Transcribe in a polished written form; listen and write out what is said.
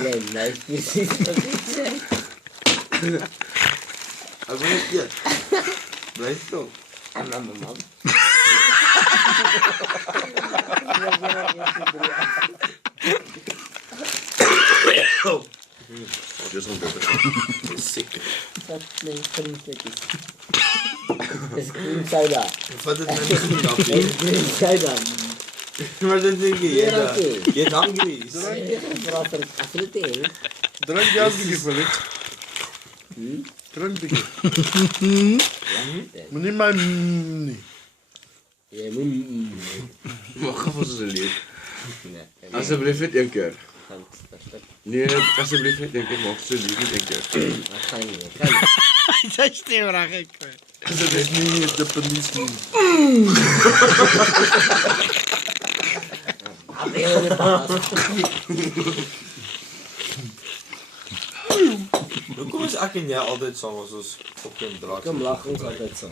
Nee, nice precies wat ik zei. Als je het eet, blijf stil. En dan mijn man. Dit is ongeveer. Dit is sick. Dat nee, creamstukjes. Dat is cream soda. Wat is mensen niet Dat af? is cream soda. Maar dat denk je, Ja, oké. get hungry. Vooral voor het afriteel. Drink jou een beetje van dit. Drink een beetje. Maar niet mijn... Nee. Je moet... Mag ik ons lief? Nee. Alsjeblieft niet één keer. Dat Nee, alsjeblieft niet één keer. Mag ze lief niet één keer. kan niet. Kan niet. Dat is niet waar ik weet. Dat is niet de politie. Heel de baas. Hoekom is ek en jy altyd saam as ons fucking draak? Kom lachen ons altijd zo.